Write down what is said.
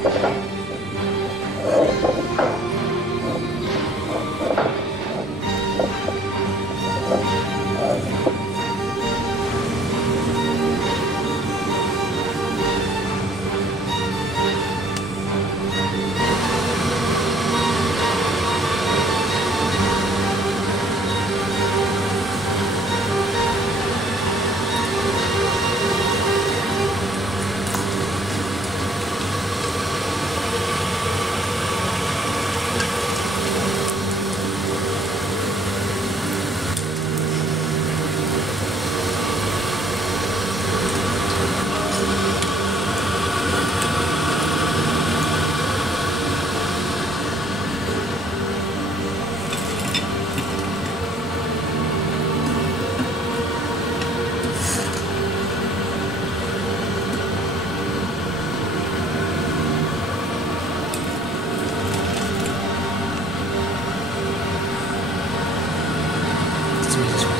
you It's